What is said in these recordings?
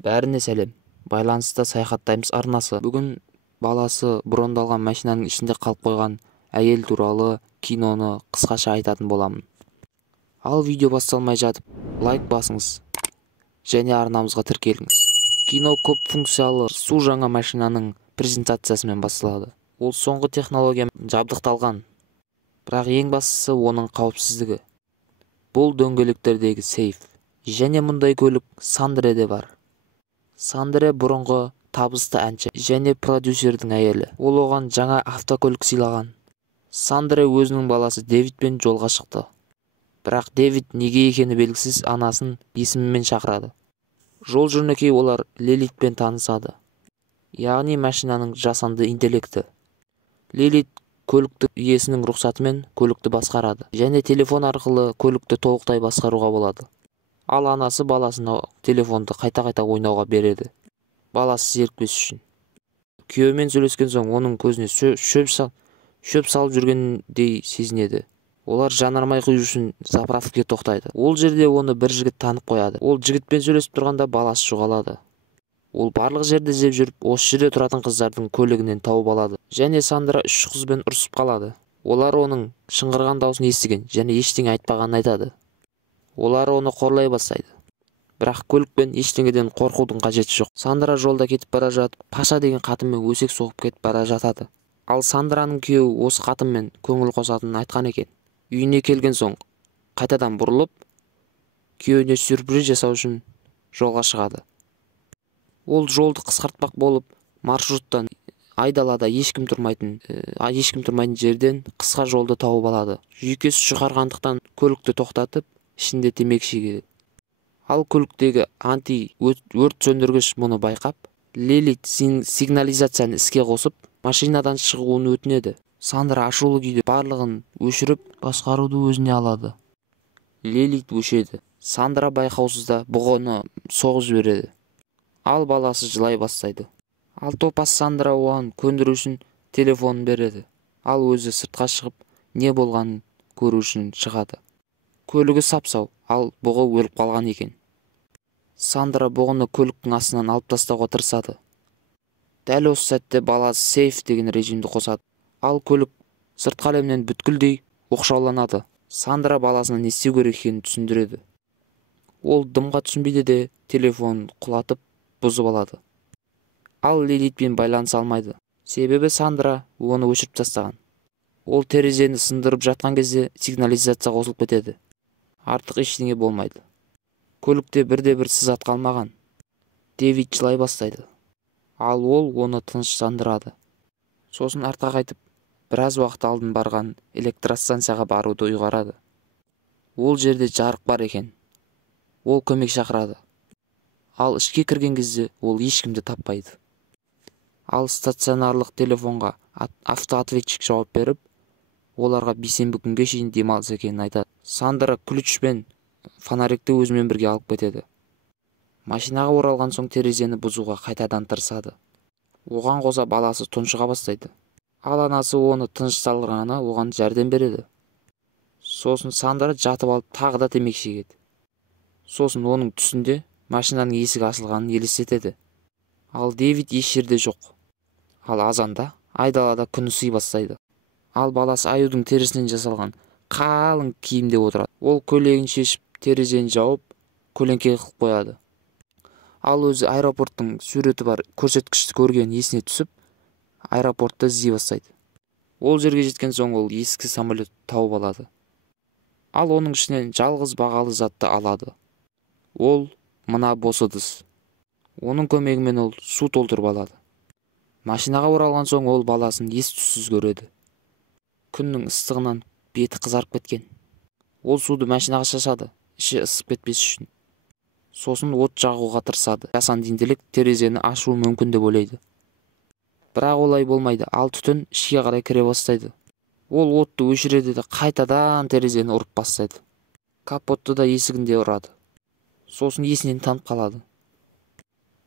Бәріне сәлем. Байланыста саяхаттаймыз арнасы. Бүгін баласы брондалған машинаның ішінде қалып қойған әйел туралы киноны қысқаша айтатын боламын. Ал видео басталмай жатып, лайк басыңыз және арнамызға тіркеліңіз. Кино көп функциялы су жаңа машинаның презентациясымен басталады. Ол соңғы технологиямен жабдықталған. Бірақ ең бастысы оның қауіпсіздігі. Бұл дөңгелектердегі сейф. Және мұндай көлік Сандреде бар. Сандре бұрынғы табысты әнші және продюсердің әйелі. Ол оған жаңа автокөлік сыйлаған. Сандре өзінің баласы Дэвидпен жолға шықты. Бірақ Дэвид неге екені белгісіз анасын есімімен шақырады. Жол жүрнекей олар Лилитпен танысады. Яғни машинаның жасанды интеллекті. Лилит көлікті иесінің рұқсатымен көлікті басқарады. Және телефон арқылы көлікті толықтай басқаруға болады. Ал анасы баласына телефонды қайта-қайта ойнауға береді. Баласы зерікпес үшін. Күйеуімен сөйлескен соң оның көзіне шөп салып жүргендей сезінеді. Олар жанармай құю үшін заправкаға тоқтайды. Ол жерде оны бір жігіт танып қояды. Ол жігітпен сөйлесіп тұрғанда баласы жоғалады. Ол барлық жерде іздеп жүріп, осы жерде тұратын қыздардың көлігінен тауып алады. Және Сандра 3 қызбен ұрсып қалады. Олар оның шыңғырған даусын естіген және ештеңе айтпағанын айтады. Олар оны қорлай бастайды. Бірақ көлікпен ештеңеден қорқудың қажеті жоқ. Сандра жолда кетіп бара жатып, Паша деген қатынмен өсек соғып кетіп бара жатады. Ал Сандраның күйеуі осы қатынмен көңіл қосатынын айтқан екен. Үйіне келген соң қайтадан бұрылып, күйеуіне сюрприз жасау үшін жолға шығады. Ол жолды қысқартпақ болып, маршруттан айдалада ешкім тұрмайтын жерден қысқа жолды тауып алады. Жүйкесі жұқарғандықтан көлікті тоқтатып, ішінде темекі шегеді. Ал көліктегі өрт сөндіргіш мұны байқап, Лилит сигнализацияны іске қосып, машинадан шығуын өтінеді. Сандра ашулы күйде барлығын өшіріп, басқаруды өзіне алады. Лилит өшеді. Сандра байқаусызда бұғыны соғып жібереді. Ал баласы жылай бастайды. Ал топас Сандра оған көндіру үшін телефонын береді. Ал өзі сыртқа шығып, не болғанын көру үшін шығады. Көлігі сап-сау, ал бұғы өліп қалған екен. Сандра бұғыны көліктің астынан алып тастауға тырысады. Дәл осы сәтте баласы сейф деген режимді қосады. Ал көлік сыртқы әлемнен бүткілдей оқшауланады. Сандра баласына не істеу керек екенін түсіндіреді. Ол дымға түсінбейді де телефонын құлатып бұзып алады. Ал Лилитпен байланыса алмайды. Себебі Сандра оны өшіріп тастаған. Ол терезені сындырып жатқан кезде сигнализация қосылып кетеді. Артық ештеңе болмайды. Көлікте бірде-бір сызат қалмаған. Дэвид жылай бастайды. Ал ол оны тыныштандырады. Сосын артқа қайтып, біраз уақыт алдын барған электростанцияға баруды ұйғарады. Ол жерде жарық бар екен. Ол көмек шақырады. Ал ішке кірген кезде ол ешкімді таппайды. Ал стационарлық телефонға автоответчик жауап беріп, оларға бейсенбі күнге шейін демалыс екенін айтады. Сандра ключ пен фонарикті өзімен бірге алып кетеді. Машинаға оралған соң терезені бұзуға қайтадан тырысады. Оған қоса баласы тұншыға бастайды. Ал анасы оны тынышталғанына оған жәрдем береді. Сосын Сандра жатып алып тағы да темекі шегеді. Сосын оның түсінде машинаның есігі ашылғанын елестетеді. Ал Дэвид еш жерде жоқ. Ал азанда айдалада күн ысый бастайды. Ал баласы аюдың терісінен жасалған қалың киімде отырады. Ол көйлегін шешіп, терезені жауып, көлеңке қылып қояды. Ал өзі аэропорттың суреті бар көрсеткішті көрген есіне түсіп, аэропортты іздей бастайды. Ол жерге жеткен соң ол ескі самолет тауып алады. Ал оның ішінен жалғыз бағалы затты алады. Ол мына бос ыдыс. Оның көмегімен ол су толтырып алады. Машинаға оралған соң ол баласын ес-түссіз көреді. Күннің ыстығынан беті қызарып кеткен. Ол суды машинаға шашады, іші ысып кетпес үшін. Сосын от жағуға тырысады. Жасанды интеллект терезені ашуы мүмкін деп ойлайды. Бірақ олай болмайды. Ал түтін ішке қарай кіре бастайды. Ол отты өшіреді де қайтадан терезені ұрып бастайды. Капотты да есігінде ұрады. Сосын есінен танып қалады.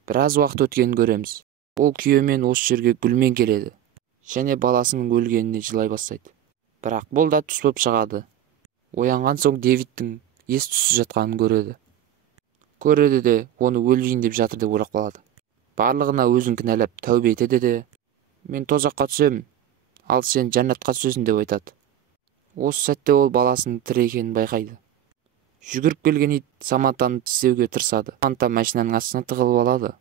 Біраз уақыт өткенін көреміз. Ол күйеуімен осы жерге гүлмен келеді. Және баласының өлгеніне жылай бастайды. Бірақ бұл да түс болып шығады. Оянған соң Дэвидтің ес-түссіз жатқанын көреді. көреді де оны өлейін деп жатыр деп ойлап қалады. Барлығына өзін кінәлап тәубе етеді де мен тозаққа түсем, ал сен жәннатқа түсесің деп айтады. Осы сәтте ол баласының тірі екенін байқайды. Жүгіріп келген ит Самантаны тістеуге тырысады. Саманта машинаның астына тығылып алады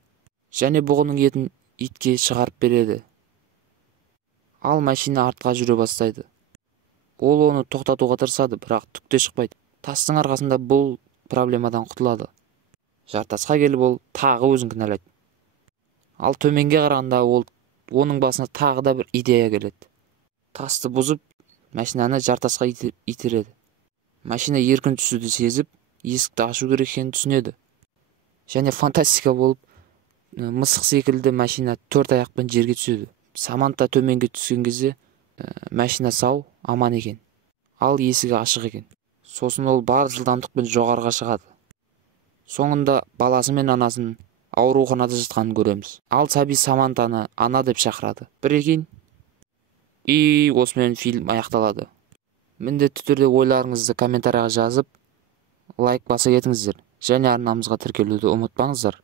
және бұғының етін итке шығарып береді. Ал машина артқа жүре бастайды. Ол оны тоқтатуға тырысады, бірақ түк те шықпайды. Тастың арқасында бұл проблемадан құтылады. Жартасқа келіп ол тағы өзін кінәлайды. Ал төменге қарағанда оның басына тағы да бір идея келеді. Тасты бұзып, машинаны жартасқа итереді. Машина еркін түсуді сезіп, есікті ашу керек екенін түсінеді. Және фантастика болып, мысық секілді машина 4 аяқпен жерге түседі. Саманта төменге түскен кезде машина сау, аман екен. Ал есігі ашық екен. Сосын ол бар жылдамдықпен жоғарыға шығады. Соңында баласы мен анасын ауруханада жатқанын көреміз. Ал сәби Самантаны ана деп шақырады. Бірекең. Осымен фильм аяқталады. Міндетті түрде ойларыңызды комментарияға жазып, лайк баса кетіңіздер. Және арнамызға тіркелуді ұмытпаңыздар.